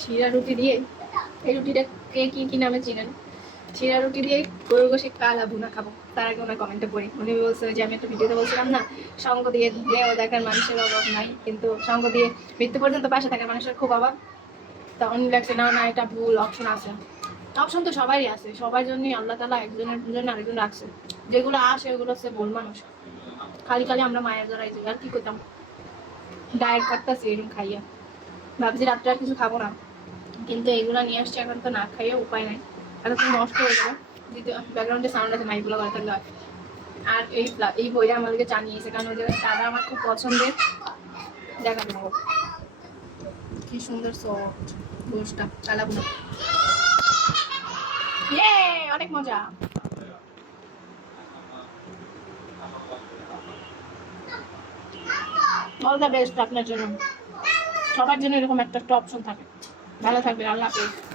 চিরা রুটি দিয়ে, এই রুটিটা কে কি কি নামে চিনেন, চিরা রুটি দিয়ে গরু গোশে কালা ভুনা খাবো। তার আগে ওনার কমেন্টে পড়ি, উনি বলছে যে আমি একটা ভিডিওতে বলছিলাম না, সঙ্গ দিয়ে দেহ দেখার মানুষের অভাব নাই, কিন্তু সঙ্গ দিয়ে মৃত্যু পর্যন্ত পাশে থাকার মানুষের খুব অভাব। তা উনি লাগছে না না এটা ভুল, অপশন আছে। অপশন তো সবারই আছে, সবার জন্যই আল্লাহ তালা একজনের জন্য আরেকজন রাখছে। যেগুলো আসে ওগুলো হচ্ছে ভুল মানুষ। খালি খালি আমরা মায়ের জড়াই যাই, আর কি করতাম। ডায়েট করতেছি এরকম খাইয়া, ভাবছি রাত্রে আর কিছু খাবো না, কিন্তু এইগুলো নিয়ে আসছি, এখন তো না খাইয়ে উপায় নাই। এখন তো নষ্ট হয়ে যাবে। দ্বিতীয় ব্যাকগ্রাউন্ডে সাউন্ড আছে, মাইকগুলো করে থাকলে হয়। আর এই বইটা আমাদেরকে জানিয়েছে, কারণ ওই জায়গায় চাটা আমার খুব পছন্দের। দেখা দেবো কি সুন্দর সফট গোশটা, কালা বুনো। ইয়ে অনেক মজা। অল দ্য বেস্ট আপনার জন্য, সবার জন্য এরকম একটা অপশন থাকে। ভালো থাকবেন, আল্লাহ হাফেজ।